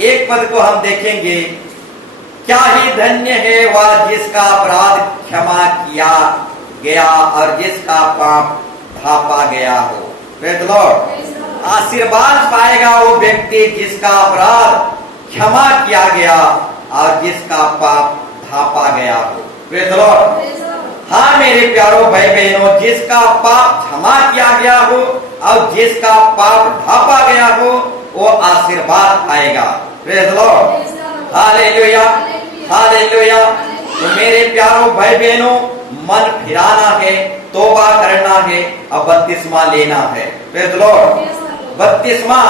एक पद को हम देखेंगे, क्या ही धन्य है वह जिसका अपराध क्षमा किया गया और जिसका पाप ढांपा गया हो। Praise the Lord. आशीर्वाद पाएगा वो व्यक्ति जिसका अपराध क्षमा किया गया और जिसका पाप ढांपा गया हो। Praise the Lord. हाँ मेरे प्यारो भाई बहनों, जिसका पाप क्षमा किया गया हो और जिसका पाप ढांपा गया हो वो आशीर्वाद पाएगा। Praise the Lord. Hallelujah, hallelujah. तो मेरे प्यारो भाई बहनों, मन फिराना है, तौबा करना है और बपतिस्मा लेना है। Praise the Lord. बपतिस्मा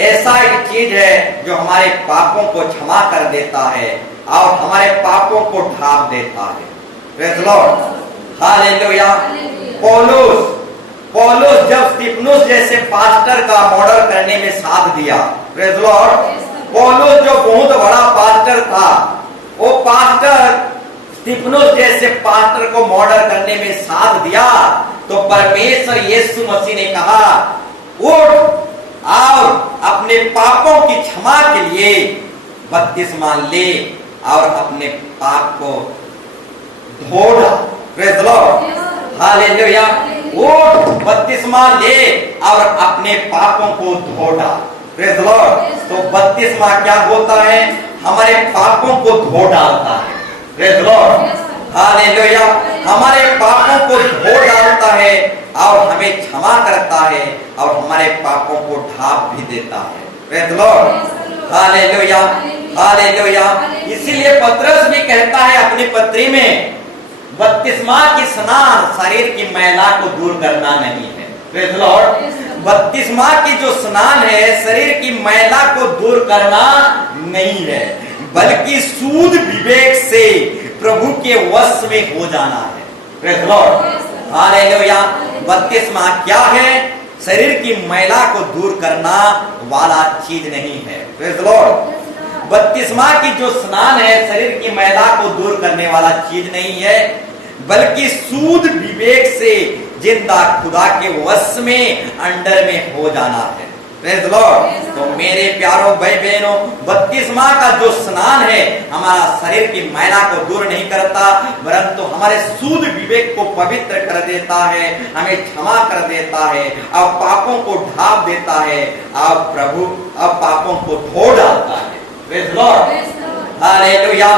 ऐसा एक चीज है जो हमारे पापों को क्षमा कर देता है और हमारे पापों को ढांप देता है। Praise the Lord. हालेलुया। पौलुस जब स्तिफनुस जैसे पास्टर का मर्डर करने में साथ दिया, प्रेज़ द लॉर्ड, पौलुस जो बहुत बड़ा पास्टर था, वो पास्टर स्तिफनुस जैसे पास्टर को मर्डर करने में साथ दिया, तो परमेश्वर यीशु मसीह ने कहा, उठ और अपने पापों की क्षमा के लिए बपतिस्मा ले और अपने पाप को धो डाल। Praise the Lord. हालेलुया। उठ, बपतिस्मा ले और अपने पापों को धो डाल। Praise the Lord. तो बपतिस्मा क्या होता है? हमारे पापों को धो डालता है। Praise the Lord. हालेलुया। हमारे पापों को धो डालता है और हमें क्षमा करता है और हमारे पापों को ढांप भी देता है। Praise the Lord. Hallelujah, hallelujah. इसीलिए पतरस भी कहता है अपनी पत्री में, बपतिस्मा की स्नान शरीर की मैला को दूर करना नहीं है। Praise the Lord. बपतिस्मा की जो स्नान है शरीर की मैला को दूर करना नहीं है, बल्कि सूद विवेक से प्रभु के वश में हो जाना है। Praise the Lord. हालेलुया। बपतिस्मा क्या है? शरीर की मैला को दूर करना वाला चीज नहीं है। Praise the Lord. बपतिस्मा की जो स्नान है शरीर की मैला को दूर करने वाला चीज नहीं है, बल्कि सूद विवेक से जिंदा खुदा के वश में अंडर में हो जाना है। Praise the Lord. तो मेरे प्यारो भाई बहनों, बपतिस्मा का जो स्नान है हमारा शरीर की मैला को दूर नहीं करता, परंतु हमारे सूद विवेक को पवित्र कर देता है, हमें क्षमा कर देता है और पापों को ढांप देता है और प्रभु अब पापों को धो डालता है। Praise the Lord. Hallelujah,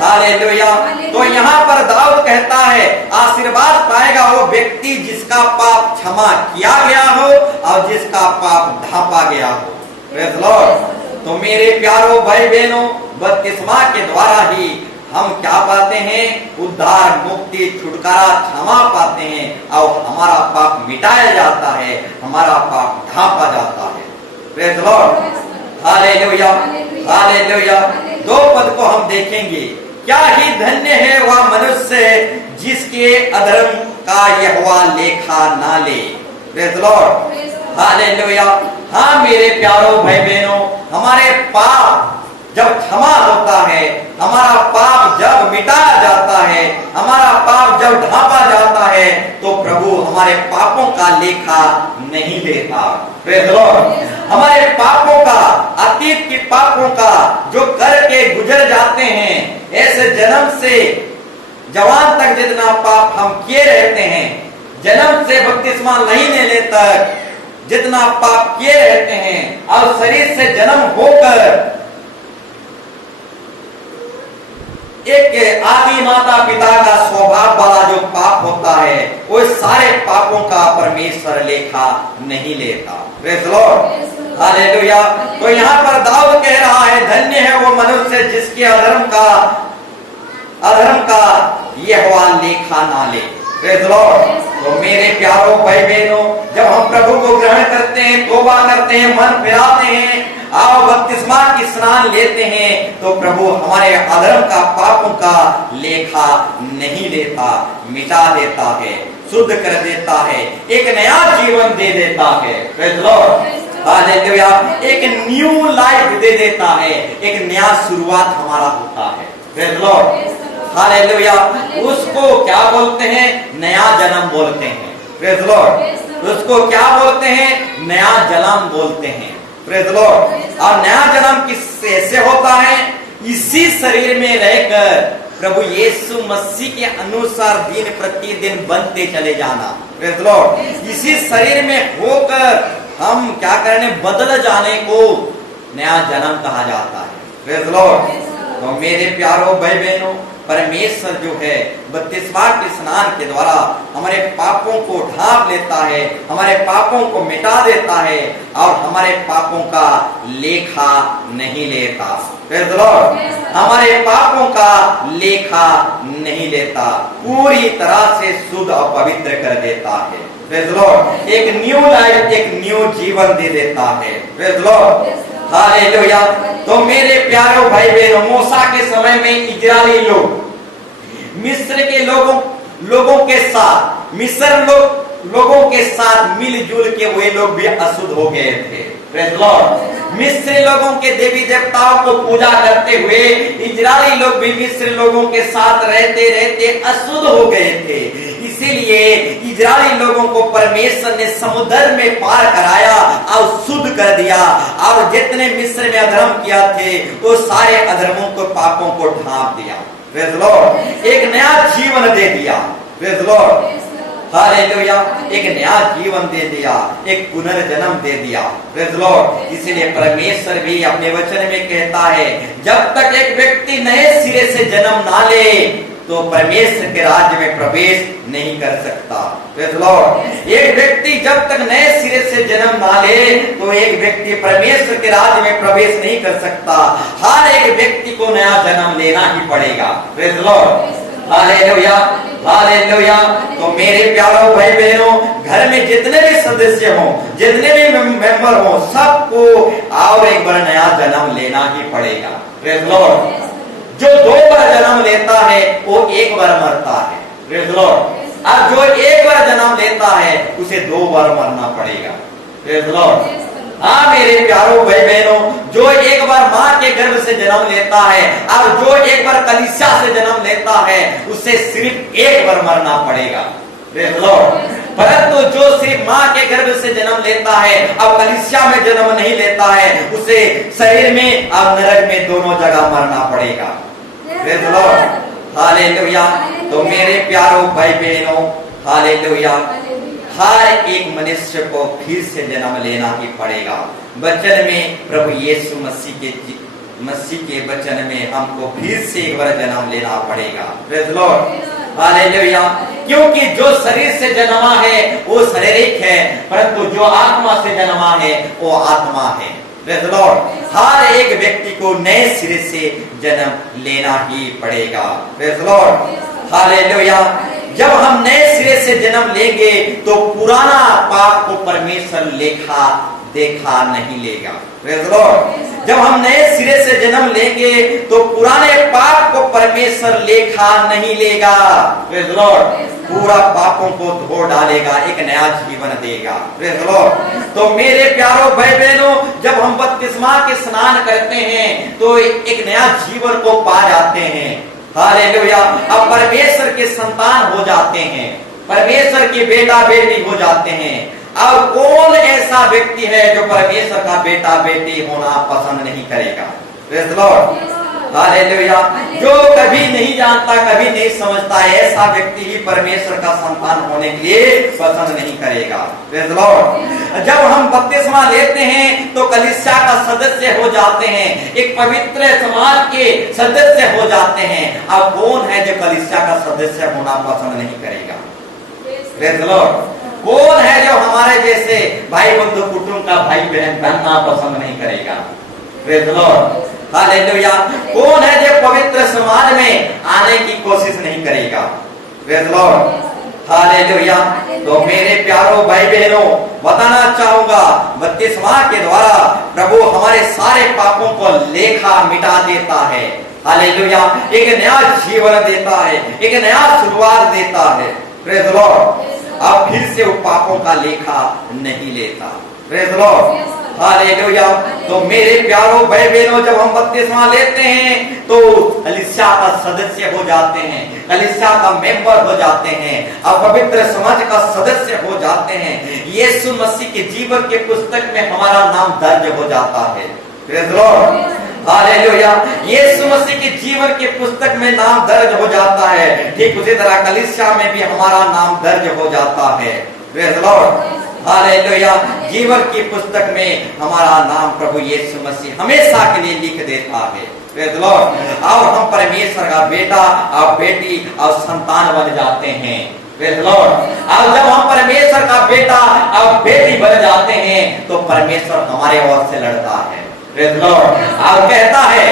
hallelujah. तो यहाँ पर दाऊद कहता है, आशीर्वाद पाएगा वो व्यक्ति जिसका पाप क्षमा किया गया हो और जिसका पाप ढांपा गया हो। Praise the Lord. तो मेरे प्यारो भाई बहनों, बपतिस्मा के द्वारा ही हम क्या पाते हैं? उद्धार, मुक्ति, छुटकारा, क्षमा पाते हैं और हमारा पाप मिटाया जाता है, हमारा पाप ढांपा जाता है। Praise the Lord. Hallelujah, hallelujah. दो पद को हम देखेंगे, क्या ही धन्य है वह मनुष्य जिसके अधर्म का यहोवा लेखा ना ले। Praise the Lord. हालेलुया। हाँ मेरे प्यारो भाई बहनों, हमारे पाप जब क्षमा होता है, हमारा पाप जब मिटाया जाता है, हमारा पाप जब ढांपा जाता है, तो प्रभु हमारे पापों का लेखा नहीं लेता। Praise the Lord. हमारे पापों का, अतीत के पापों का जो करके गुजर जाते हैं, ऐसे जन्म से जवान तक जितना पाप हम किए रहते हैं, जन्म से बपतिस्मा नहीं लेने तक जितना पाप किए रहते हैं और शरीर से जन्म होकर एक आदि माता पिता का स्वभाव वाला जो पाप होता है, वो सारे पापों का परमेश्वर लेखा नहीं लेता। Praise the Lord. हालेलुया। तो यहाँ पर दाऊद कह रहा है, धन्य है वो मनुष्य जिसके अधर्म का यहोवा लेखा ना ले। Praise the Lord. तो मेरे प्यारो भाई बहनों, जब हम प्रभु को ग्रहण करते हैं, तौबा करते हैं, मन फिराते हैं और बपतिस्मा की स्नान लेते हैं, तो प्रभु हमारे अधर्म का, पापों का लेखा नहीं लेता, मिटा देता है, शुद्ध कर देता है, एक नया जीवन दे देता है। Praise the Lord. हालेलुया। एक न्यू लाइफ दे देता है, एक नया शुरुआत हमारा होता है। Praise the Lord. हालेलुया। उसको क्या बोलते हैं? नया जन्म बोलते हैं। Praise the Lord. उसको क्या बोलते हैं? नया जन्म बोलते हैं। Praise the Lord. और नया जन्म इसी शरीर में रहकर प्रभु यीशु मसीह के अनुसार दिन प्रतिदिन बनते चले जाना। Praise the Lord. इसी शरीर में होकर हम क्या करने, बदल जाने को नया जन्म कहा जाता है। Praise the Lord. तो मेरे प्यारों भाई बहनों, परमेश्वर जो है बपतिस्मा के स्नान के द्वारा हमारे पापों को ढांप लेता है, हमारे पापों को मिटा देता है और हमारे पापों का लेखा नहीं लेता। Praise the Lord. हमारे पापों का लेखा नहीं लेता, पूरी तरह से शुद्ध और पवित्र कर देता है। Praise the Lord. एक न्यू लाइफ, एक न्यू जीवन दे देता है। Praise the Lord. हालेलुया। तो मेरे प्यारों भाई बहनों, मूसा के समय में इजरायली लोग मिस्र के लोगों के साथ, लोगों के साथ मिलजुल के वे लोग भी अशुद्ध हो गए थे। Praise the Lord. मिस्र लोगों के देवी देवताओं को पूजा करते हुए इजरायली लोग भी मिस्र लोगों के साथ रहते रहते अशुद्ध हो गए थे। इसीलिए इजरायली लोगों को परमेश्वर ने समुद्र में पार कराया और शुद्ध कर दिया, और जितने मिस्र में अधर्म किया थे वो सारे अधर्मों को, पापों को ढांप दिया। Praise the Lord. एक नया जीवन दे दिया। Praise the Lord. हालेलुया। एक नया जीवन दे दिया, एक पुनर्जन्म दे दिया। Praise the Lord. इसीलिए परमेश्वर भी अपने वचन में कहता है, जब तक एक व्यक्ति नए सिरे से जन्म ना ले तो परमेश्वर के राज्य में प्रवेश नहीं कर सकता। Praise the Lord. एक व्यक्ति जब तक नए सिरे से जन्म ना ले तो एक व्यक्ति परमेश्वर के राज्य में प्रवेश नहीं कर सकता। हर एक व्यक्ति को नया जन्म लेना ही पड़ेगा। Praise the Lord. Hallelujah. Hallelujah. तो मेरे प्यारों भाई बहनों, घर में जितने भी सदस्य हों, जितने भी मेंबर हों, सबको और एक बार नया जन्म लेना ही पड़ेगा। Praise the Lord. जो 2 बार जन्म लेता है वो 1 बार मरता है। Praise the Lord. और जो 1 बार जन्म लेता है उसे 2 बार मरना पड़ेगा। Praise the Lord. हाँ मेरे प्यारों भाई बहनों, जो 1 बार माँ के गर्भ से जन्म लेता है और जो 1 बार कलीसिया से जन्म लेता है उसे सिर्फ 1 बार मरना पड़ेगा। Praise the Lord. परंतु जो सिर्फ माँ के गर्भ से जन्म लेता है और कलीसिया में जन्म नहीं लेता है उसे शरीर में और नरक में दोनों जगह मरना पड़ेगा। Praise the Lord. हालेलुया। तो मेरे प्यारों भाई बहनों, हालेलुया, हर एक मनुष्य को फिर से जन्म लेना ही पड़ेगा। वचन में प्रभु यीशु मसीह के वचन में हमको फिर से एक बार जन्म लेना पड़ेगा। Praise the Lord. हालेलुया। क्योंकि जो शरीर से जन्मा है वो शारीरिक है, परंतु जो आत्मा से जन्मा है वो आत्मा है। Praise the Lord. हर एक व्यक्ति को नए सिरे से जन्म लेना ही पड़ेगा। Praise the Lord. हालेलुया। जब हम नए सिरे से जन्म लेंगे तो पुराना पाप को परमेश्वर लेखा देखा नहीं लेगा। Praise the Lord. जब हम नए सिरे से जन्म लेंगे तो पुराने पाप को परमेश्वर लेखा नहीं लेगा। Praise the Lord. पूरा पापों को धो डालेगा, एक नया जीवन देगा। Praise the Lord. तो मेरे प्यारों भाई बहनों, जब हम बपतिस्मा के स्नान करते हैं तो एक नया जीवन को पा जाते हैं। हालेलुया। अब परमेश्वर के संतान हो जाते हैं, परमेश्वर के बेटा बेटी हो जाते हैं। और कौन ऐसा व्यक्ति है जो परमेश्वर का बेटा बेटी होना पसंद नहीं करेगा? Praise the Lord. हालेलुया। जो कभी नहीं जानता, कभी नहीं समझता, ऐसा व्यक्ति ही परमेश्वर का संतान होने के लिए पसंद नहीं करेगा। Praise the Lord. जब हम बपतिस्मा लेते हैं तो कलीसिया का सदस्य हो जाते हैं, एक पवित्र समाज के सदस्य हो जाते हैं। अब कौन है जो कलीसिया का सदस्य होना पसंद नहीं करेगा? Praise the Lord. कौन है जो हमारे जैसे भाई बंधु कुटुंब का भाई बहन बनना पसंद नहीं करेगा? Praise the Lord. हालेलुया। कौन है जो पवित्र समाज में आने की कोशिश नहीं करेगा? Praise the Lord. हालेलुया। तो मेरे प्यारों भाई बहनों, बताना चाहूंगा, बपतिस्मा के द्वारा प्रभु हमारे सारे पापों को लेखा मिटा देता है। हालेलुया। एक नया जीवन देता है, एक नया शुरुआत देता है। Praise the Lord. अब फिर से वो पापों का लेखा नहीं लेता। Praise the Lord. हालेलुया। तो मेरे प्यारों भाई बहनों, जब हम बपतिस्मा लेते हैं तो कलीसिया का सदस्य हो जाते हैं, कलीसिया का मेंबर हो जाते हैं और पवित्र समाज का सदस्य हो जाते हैं। यीशु मसीह के जीवन के पुस्तक में हमारा नाम दर्ज हो जाता है। Praise the Lord. हालेलुया। यीशु मसीह के जीवन के पुस्तक में नाम दर्ज हो जाता है, ठीक उसी तरह कलीसिया में भी हमारा नाम दर्ज हो जाता है। Praise the Lord. हालेलुया। जीवन की पुस्तक में हमारा नाम प्रभु यीशु मसीह हमेशा के लिए लिख देता है। Praise the Lord. और हम परमेश्वर का बेटा और बेटी और संतान बन जाते हैं। Praise the Lord. और जब हम परमेश्वर का बेटा और बेटी बन जाते हैं तो परमेश्वर हमारे ओर से लड़ता है। Praise the Lord. और कहता है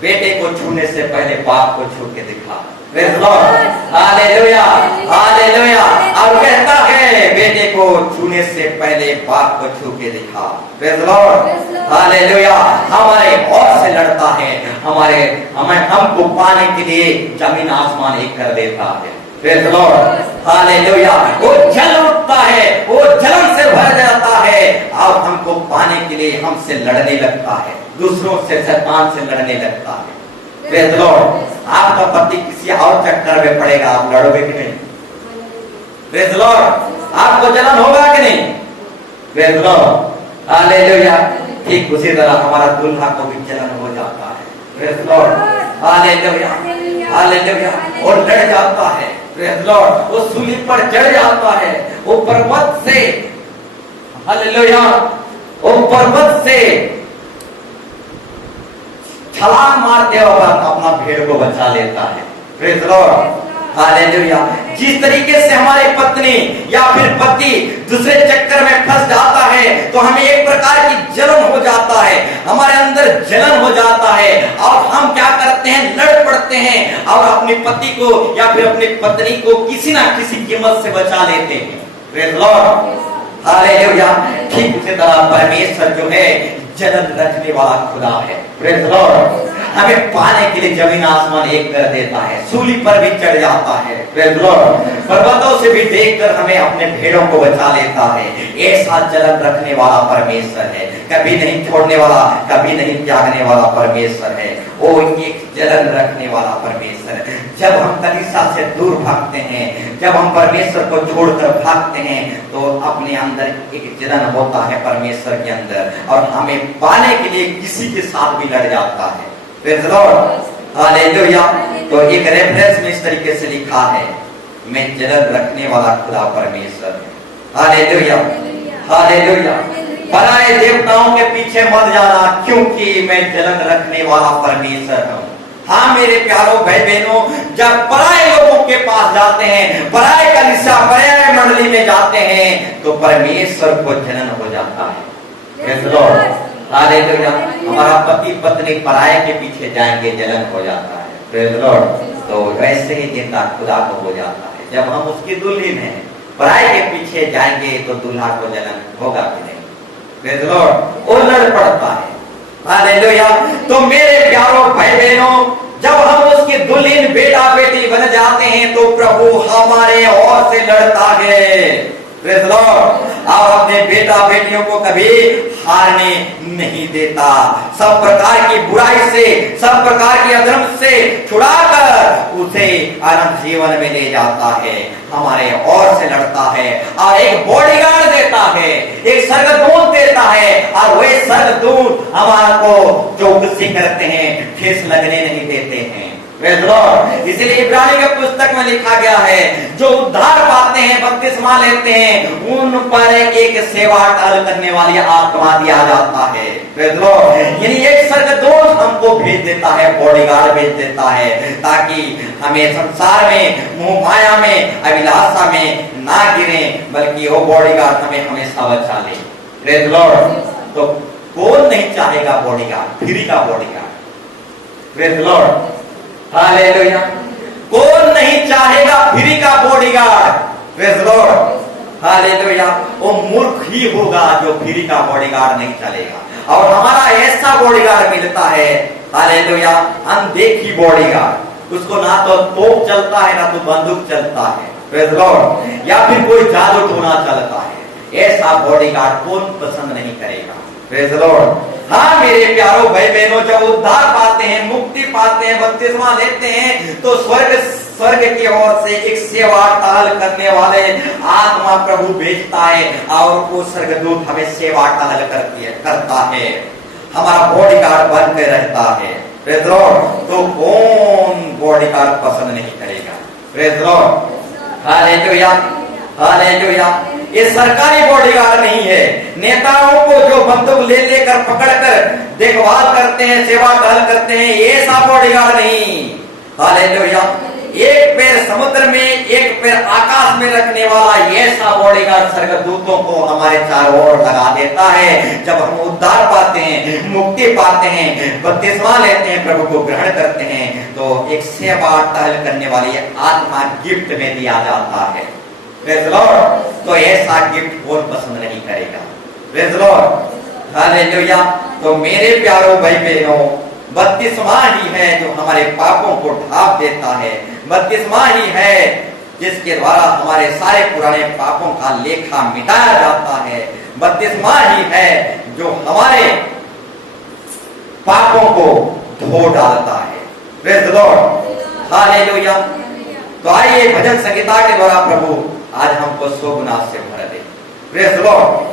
बेटे को छूने से पहले बाप को छू के दिखा। Praise the Lord. Hallelujah, hallelujah. और कहता है बेटे को छूने से पहले बाप को छू के दिखा। Praise the Lord. हालेलुया। हमारे ओर से लड़ता है, हमको पाने के लिए जमीन आसमान एक कर देता है। Praise the Lord. हालेलुया। वो जल उठता है, वो जलन से भर जाता है और हमको पाने के लिए हमसे लड़ने लगता है, दूसरों से, शैतान से लड़ने लगता है। Praise the Lord. आपका पति किसी और चक्कर में पड़ेगा, आप लड़ोगे कि नहीं? Praise the Lord. आपको जलन होगा कि नहीं? Praise the Lord. हालेलुया। ठीक उसी तरह हमारा दुल्हा को भी जलन हो जाता है। Praise the Lord. Hallelujah, hallelujah. और लड़ जाता है। Praise the Lord. वो सूली पर चढ़ जाता है, वो पर्वत से, हालेलुया, वो पर्वत से छलांग मारते हुए अपना भेड़ को बचा लेता है। Praise the Lord. हालेलुया। जिस तरीके से हमारी पत्नी या फिर पति दूसरे चक्कर में फंस जाता है तो हमें एक प्रकार की जलन हो जाता है, हमारे अंदर जलन हो जाता है और हम क्या करते हैं, लड़ पड़ते हैं और अपने पति को या फिर अपनी पत्नी को किसी ना किसी कीमत से बचा लेते हैं। Praise the Lord. हालेलुया। ठीक उसी तरह परमेश्वर जो है जलन रखने वाला खुदा है। Praise the Lord. हमें पाने के लिए जमीन आसमान एक कर देता है, सूली पर भी चढ़ जाता है। Praise the Lord. पर्वतों से भी देखकर हमें अपने भेड़ों को बचा लेता है। ऐसा जलन रखने वाला परमेश्वर है, कभी नहीं छोड़ने वाला, कभी नहीं त्यागने वाला परमेश्वर है। वो एक जलन रखने वाला परमेश्वर है। जब हम कलीसिया से दूर भागते हैं, जब हम परमेश्वर को छोड़कर भागते हैं तो अपने अंदर एक जलन होता है परमेश्वर के अंदर और हमें पाने के लिए किसी के साथ भी लड़ जाता है। Praise the Lord. हालेलुया। तो एक रेफरेंस में इस तरीके से लिखा है, मैं जलन रखने वाला खुदा परमेश्वर। Hallelujah, hallelujah. पराये देवताओं के पीछे मत जाना क्योंकि मैं जलन रखने वाला परमेश्वर हूँ। हाँ मेरे प्यारों भाई बहनों, जब पराये लोगों के पास जाते हैं, पराये कलीसिया, पराये मंडली में जाते हैं तो परमेश्वर को जलन हो जाता है। Praise the Lord. हालेलुया। हमारा पति पत्नी पराये के पीछे जाएंगे, जलन हो जाता है। Praise the Lord. तो वैसे ही देवता खुदा को हो जाता है। जब हम उसकी दुल्हन हैं, पराये के पीछे जाएंगे तो दूल्हा को जलन होगा कि नहीं? Praise the Lord. वो लड़ पड़ता है। हालेलुया। तो मेरे प्यारों भाई बहनों, जब हम उसकी दुल्हन बेटा बेटी बन जाते हैं तो प्रभु हमारे ओर से लड़ता है। Praise the Lord. और अपने बेटा बेटियों को कभी हारने नहीं देता। सब प्रकार की बुराई से, सब प्रकार की अधर्म से छुड़ाकर उसे अनंत जीवन में ले जाता है, हमारे ओर से लड़ता है और एक बॉडीगार्ड देता है, एक स्वर्गदूत देता है और वही स्वर्गदूत हमारे को चौकसी करते हैं, ठेस लगने नहीं देते हैं। Praise the Lord. इसलिए इब्रानी के पुस्तक में लिखा गया है, जो उद्धार पाते हैं, बपतिस्मा लेते हैं, उन पर एक सेवा टहल करने वाली आत्मा दिया जाता है। Praise the Lord. यानी एक स्वर्गदूत हमको भेज देता है, बॉडीगार्ड भेज देता है, ताकि हमें संसार में, मोह माया में, अभिलाषा में ना गिरे, बल्कि वो बॉडीगार्ड हमें हमेशा बचा ले। Praise the Lord. तो कौन नहीं चाहेगा बॉडीगार्ड, फ्री का bodyguard? Praise the Lord. Hallelujah. कौन नहीं चाहेगा फ्री का bodyguard? Praise the Lord. Hallelujah. वो मूर्ख ही होगा जो फ्री का बॉडीगार्ड नहीं चलेगा। और हमारा ऐसा बॉडीगार्ड मिलता है, हालेलुया, अनदेखी बॉडीगार्ड। उसको ना तो तोप चलता है, ना तो बंदूक चलता है। Praise the Lord. या फिर कोई जादू टोना चलता है। ऐसा बॉडीगार्ड कौन पसंद नहीं करेगा? Praise the Lord. हाँ मेरे प्यारों भाई बहनों, जब उद्धार पाते हैं, मुक्ति पाते हैं, बपतिस्मा लेते हैं तो स्वर्ग की ओर से एक सेवा टहल करने वाले आत्मा प्रभु भेजता है और वो स्वर्गदूत हमें सेवा टहल करता है। हमारा बॉडीगार्ड बन के रहता है, प्रेज द लॉर्ड, तो कौन बॉडीगार्ड पसंद नहीं करेगा? Praise the Lord, hallelujah, hallelujah. ये सरकारी बॉडीगार्ड नहीं है। नेताओं को जो बंदूक ले लेकर पकड़कर देखभाल करते हैं, सेवा टहल करते हैं, ये ऐसा बॉडीगार्ड नहीं। हालेलुया। एक पैर समुद्र में, एक पैर आकाश में रखने वाला ये ऐसा बॉडीगार्ड स्वर्गदूतों को हमारे चारों ओर लगा देता है। जब हम उद्धार पाते हैं, मुक्ति पाते हैं, बपतिस्मा लेते हैं, प्रभु को ग्रहण करते हैं, तो एक सेवा टहल करने वाली आत्मा गिफ्ट में दिया जाता है। Praise the Lord. तो ऐसा गिफ्ट कौन पसंद नहीं करेगा? Praise the Lord, hallelujah. तो मेरे प्यारों भाई बहनों, बपतिस्मा ही है जो हमारे पापों को ढांप देता है। बपतिस्मा ही है जिसके द्वारा हमारे सारे पुराने पापों का लेखा मिटाया जाता है। बपतिस्मा ही है जो हमारे पापों को धो डालता है। Praise the Lord, hallelujah. तो आइए भजन संगीता के द्वारा प्रभु आज हमको 100 गुना से भर दे। Praise the Lord.